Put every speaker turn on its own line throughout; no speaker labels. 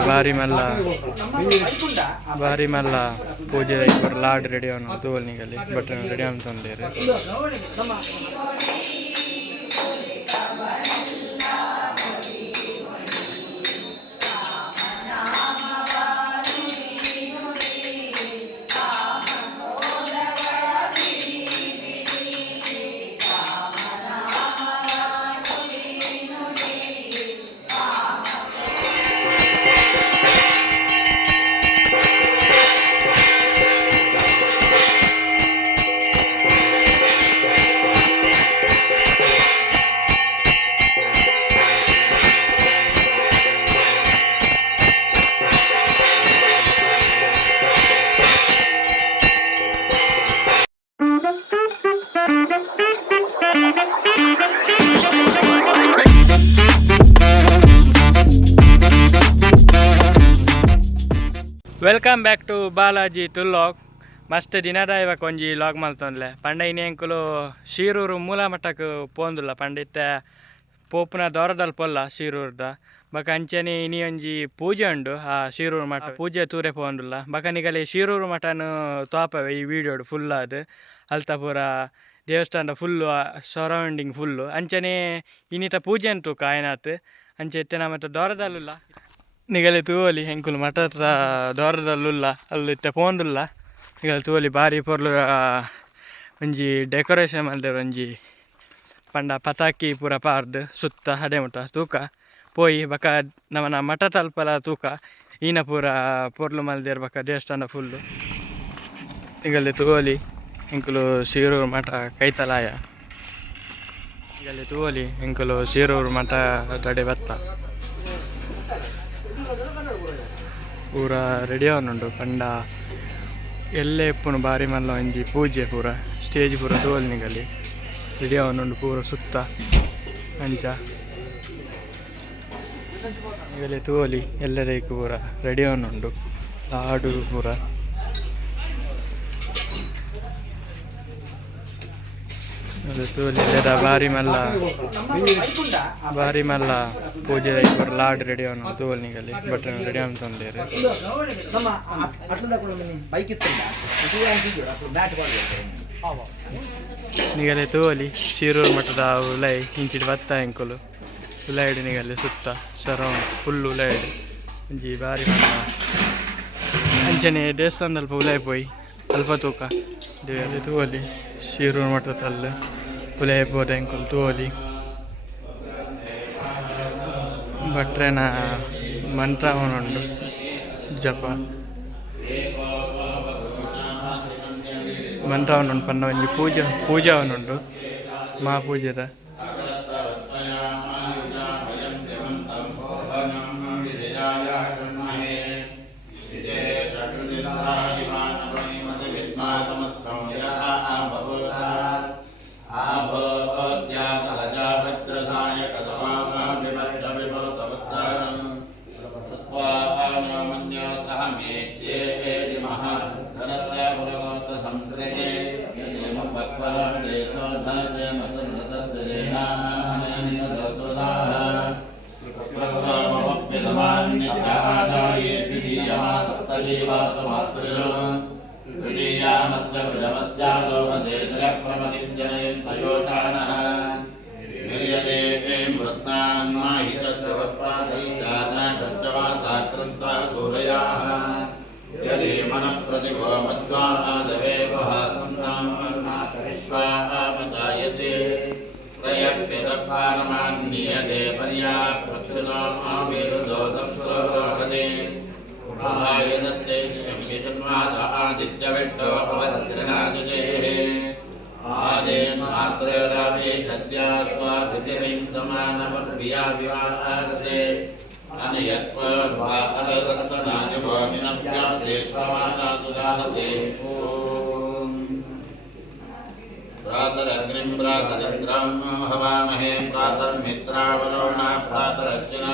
ಬಾರಿ ಮಲ್ಲ. ಬಾರಿ ಮಲ್ಲ. ಪೂಜೆ ಲಾಡ್ ರೆಡಿ ಅವನು ತೋಲ್ನಿಗಲ್ಲಿ ಬಟ್ ರೆಡಿ ಅವನು ತಂದೇರಿ. ವೆಲ್ಕಮ್ ಬ್ಯಾಕ್ ಟು ಬಾಲಾಜಿ ತುಲ್ಲಾಗ್ ಮಸ್ತ್ ದಿನದ ಇವಾಗ ಒಂಜಿ ಲಾಗ್ ಮಲ್ತೊಂದ್ಲೆ. ಪಂಡ ಇನ್ನೆಂಕುಲು ಶೀರೂರು ಮೂಲ ಮಟ್ಟಕ್ಕೆ ಪೋಂದುಲ್ಲ. ಪಂಡ ಇತ್ತೆ ಪೋಪುನ ದೋರದಲ್ಲಿ ಪೊಲ್ಲ ಶೀರೂರ್ದ. ಬಕ ಅಂಚನೆ ಇನಿ ಒಂಜಿ ಪೂಜೆ ಉಂಡು. ಆ ಶೀರೂರು ಮಠ ಪೂಜೆ ತೂರೆ ಪೋಂದುಲ್ಲ. ಬಕ ನಿಗಲಿ ಶೀರೂರು ಮಠನು ತೋಪವೆ ಈ ವಿಡಿಯೋಡು ಫುಲ್ ಅದು ಅಲ್ತ ಪೂರ ದೇವಸ್ಥಾನದ ಫುಲ್ಲು ಸರೌಂಡಿಂಗ್ ಫುಲ್ಲು ಅಂಚನೆ ಇನ್ನಿತ ಪೂಜೆ ಅಂತೂ ಕಾಯನಾತ್. ಅಂಚೆ ಇತ್ತೆ ಮತ್ತೆ ದೊರದಲ್ಲ ನಿಗಲಿ ತೂವಲಿ ಹೆಂಕುಲು ಮಠದ ದೋರದಲ್ಲುಲ್ಲ ಅಲ್ಲಿ ಪೋಂದುಲ್ಲ. ನಿಗಲೆ ತೂವಲಿ ಬಾರಿ ಪೊರ್ಲು ಒಂಜಿ ಡೆಕೋರೇಷನ್ ಮಲ್ದೆರ್ ಒಂಜಿ ಪಂಡ ಪತಾಕಿ ಪೂರ ಪಾರ್ದು ಸುತ್ತ ಹಡೆ ಮುಟ ತೂಕ. ಪೋಯಿ ಬಕ ನಮ್ಮನ ಮಠ ತಲ್ಪಲ ತೂಕ. ಈನ ಪೂರ ಪೊರ್ಲು ಮಲ್ದೇರ್ ಬಕ ದೇವಸ್ಥಾನ ಫುಲ್ಲು. ನಿಗಲೆ ತೂವಲಿ ಹೆಂಕುಲು ಶಿರೂರು ಮಠ ಕೈತಲಾಯ. ಈಗಲ್ಲಿ ತೂವಲಿ ಹೆಂಕುಲು ಶಿರೂರು ಮಠ ದಡೆ ಬತ್ತ. ಪೂರ ರೆಡಿ ಅವನುಂಡು ಪಂಡ ಎಲ್ಲೇ ಇಪ್ಪುನು ಬಾರಿ ಮಲ್ಲ ಒಂಜಿ ಪೂಜೆ ಪೂರ ಸ್ಟೇಜ್ ಪೂರ ತೋಲ್ ನಿಗಲಿ ರೆಡಿ ಅವನುಂಡು ಪೂರ ಸುತ್ತ. ಅಂಚ. ನಿಗಲಿ ತೋಲಿ ಎಲ್ಲದಕ್ಕೂ ಪೂರ ರೆಡಿ ಅವನುಂಡು ಲಾಡು ಪೂರ. ಅದು ತೋಲಿ ಬಾರಿ ಮಲ್ಲ. ಬಾರಿ ಮಲ್ಲ. ಪೂಜೆ ಇಬ್ಬರು ಲಾಡ್ ರೆಡಿ ಅವನು ತೋಲ್ ನಿಗಲಿ ಬಟ್ ರೆಡಿ
ಅವನು ಬ್ಯಾಟ್
ನಿಗಲೆ ತೋಲಿ ಶಿರೂರು ಮಠದ ಉಲೈ ಇಂಚಿಡ್ ಬತ್ತ ಎಂಕುಲು ಉಲೈಡ್ ನಿಗಲೆ ಸುತ್ತ. ಸರೌಂಡ್ ಫುಲ್ ಉಲೈಡ್ ಒಂಜಿ ಬಾರಿ ಮಲ್ಲ. ಅಂಚನೆ ದೇವಸ್ಥಾನದಲ್ಪ ಉಲೈ ಪೋಯಿ. ಅಲ್ಪ ತೂಕ. ಅಲ್ಲಿ ತೂವಲಿ ಶಿರೂರು ಮಠದಲ್ಲಿ ಉಲಾಯ್ ಪೋದ ಎಂಕುಲು ತೋಲಿ ಭಟ್ರೇನ ಮಂತ್ರ ಅವನುಂಡು ಜಪ ಮಂತ್ರ ಅವನುಂಡು ಪನ್ನ ಒಂಜಿ ಪೂಜೆ ಪೂಜೆ ಅವನುಂಡು ಮಾ समात्मजनम्
तृतीयामस्य प्रजमस्यालोहदीर्घप्रमलिञ्जनयन्तयोषाणः निर्यदेवे मृत्नान्माहितस्तवत्पादैश्चानाचत्रवासाक्रन्ता सूरयाः यदि मनःप्रतिभो मद्वादेवहासन्नामन्नाथविश्वापदायते प्रयप्यतपानमान्नियते पर्याप्रक्षुतामाविरुदोदक्षोहने प्रातरग्निं प्रातरिन्द्रं हवामहे प्रातर्मित्रावरोणा प्रातरश्विना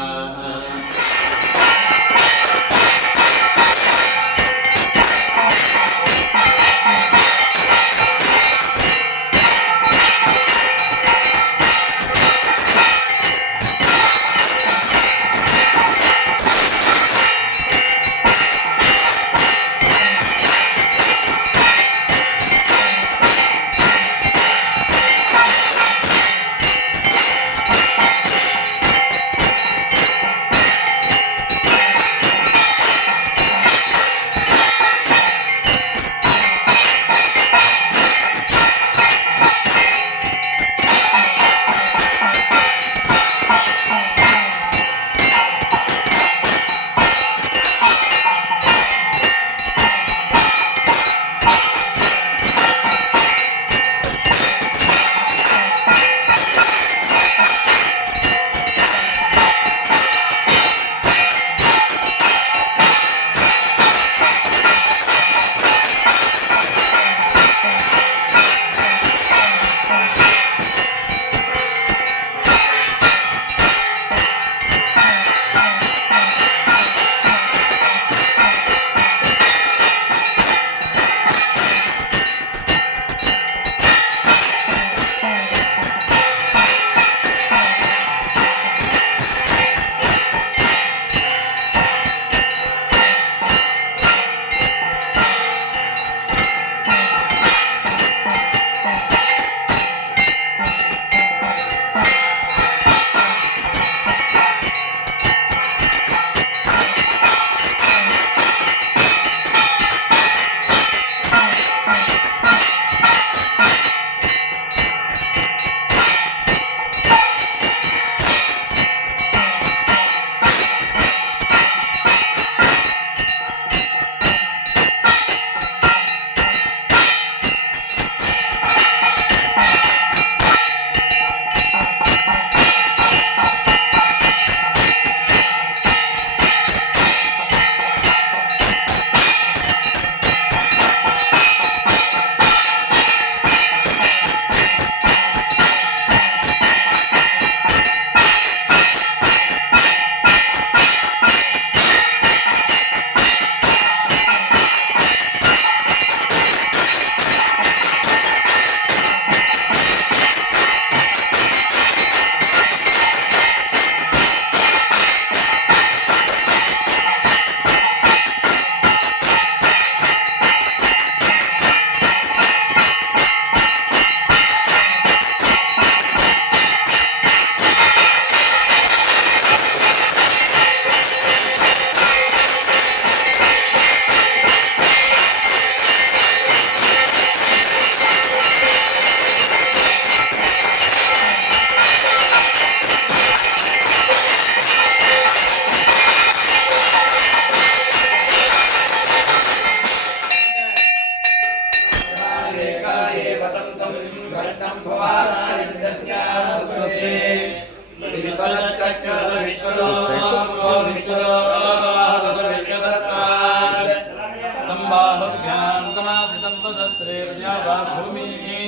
मुखमासितं तदत्रैर्या वा भूमि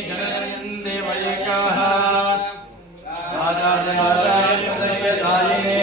जनयन् देवैकाः राजाय प्रदयदायिने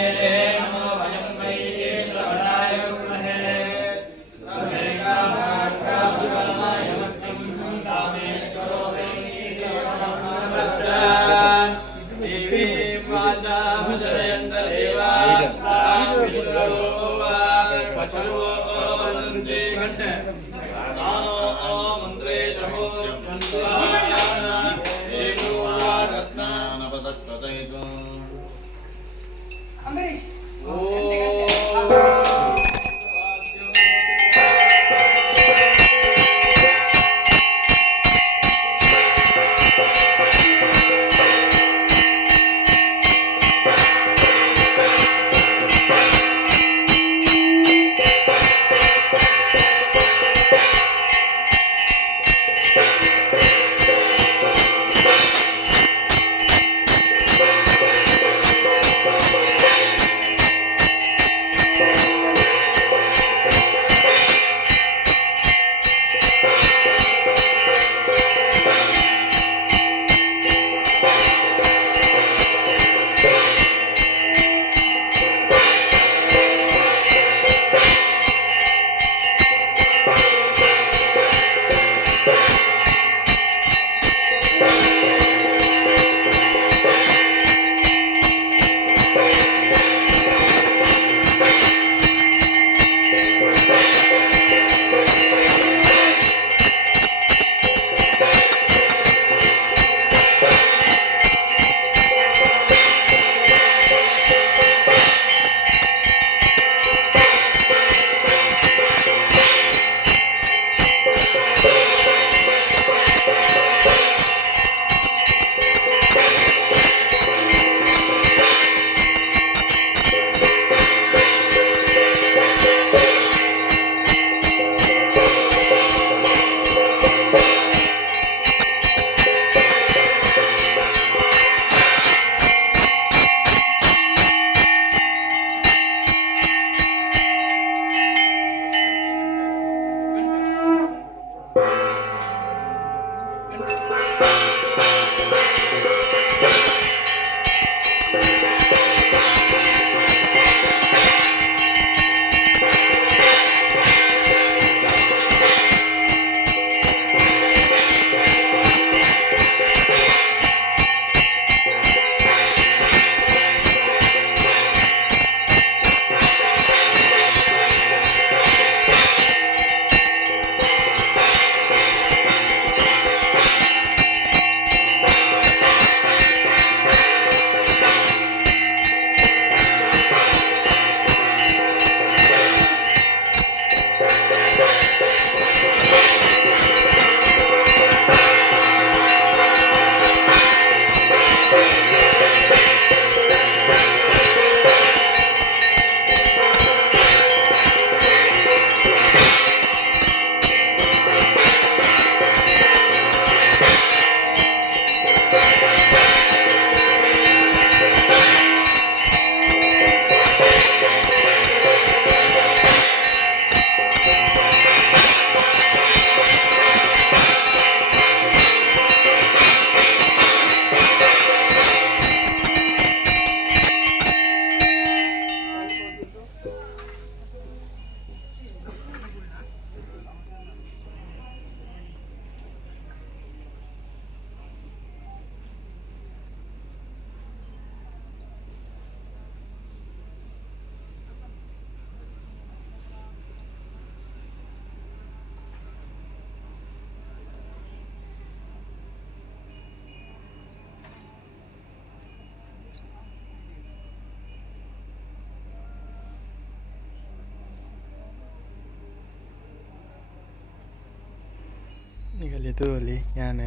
ಕಲಿತು ಅಲ್ಲಿ ನಾನು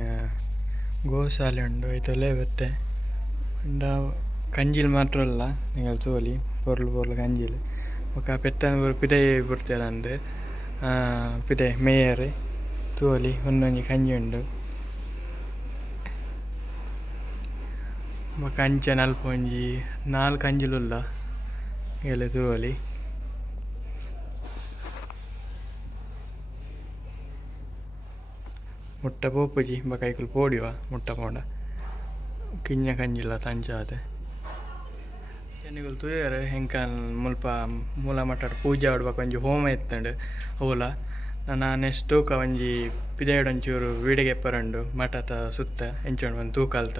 ಗೋಶಾಲೆ ಉಂಡು ಐತೊಲೆ ಬತ್ತೆ ಉಂಡ ಕಂಜಿಲ್ ಮಾತ್ರ ಅಲ್ಲ ನಿಗಲ್ ತೋಲಿ ಪೊರ್ಲು ಪೊರ್ಲು ಕಂಜಿಲ್ ಬೊಕ ಪೆತ್ತನ ಬರು ಪಿಡೆ ಬಿಡ್ತಾರಂದು ಪಿಡೆ ಮೇಯರ್ ತೋಲಿ ಒಂದೊಂದು ಕಂಜಿ ಉಂಡು
ಬೊಕ ಅಂಚೆ ನಲ್ಪೊಂಜಿ ನಾಲ್ಕು ಅಂಜಿಲುಲ್ಲ ಎಲ್ಲ ತೋಲಿ ಮುಟ್ಟ ಪೋಪುಜಿ ಬೊಕ ಐಕುಲು ಪೋಡಿವ ಮುಟ್ಟ ಪೋಂಡ ಕಿಂಜ ಕಂಜಿಲ್ಲ ತಂಚಾದೆ ಜನಗಳು ತುಯರು ಹೆಂಕ ಮುಲ್ಪ ಮೂಲ ಮಟ್ಟ ಪೂಜೆ ಆಡ್ಬೇಕು ಒಂಜಿ ಹೋಮ ಎತ್ತಂಡು ಅವಲ ನಾನು ನೆಕ್ಸ್ಟ್ ತೂಕ ಒಂಜಿ ಪಿದಯಡ್ ಒಂಚೂರು ವೀಡಿಗೆ ಎಪ್ಪರಂಡು ಮಠದ ಸುತ್ತ ಎಂಚೋಣ ಒಂದು ತೂಕ ಅಲ್ತ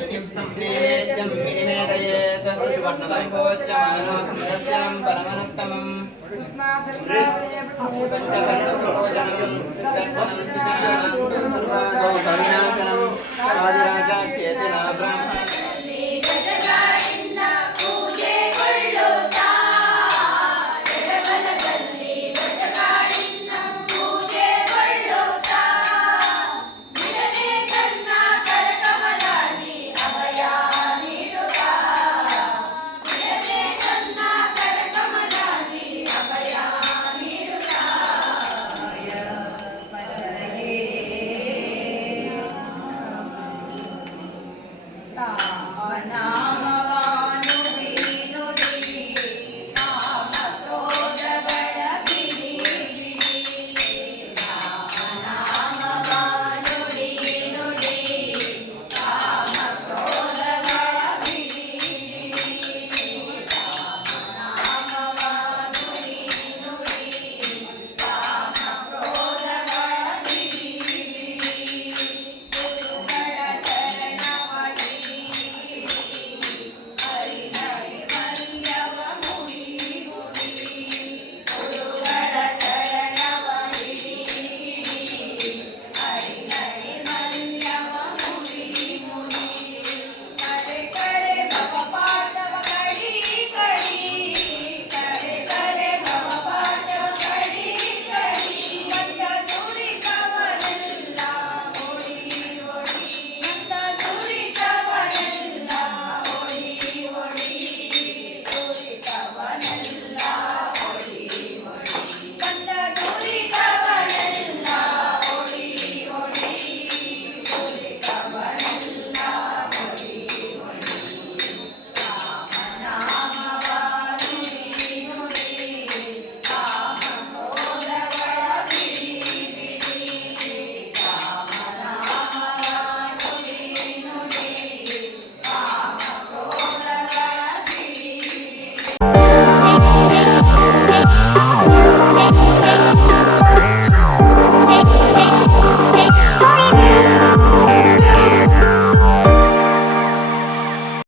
సంయుక్తం
నేద్యం వినివేదయేత్ వర్ణసంకోచ్యమానో సందత్యాం పరమనుత్తమం పంచవర్ణసుభోజనం దర్శనం సుజనానంతో సర్వాగౌ కవినాశనం ఆదిరాజా బ్రాహ్మణ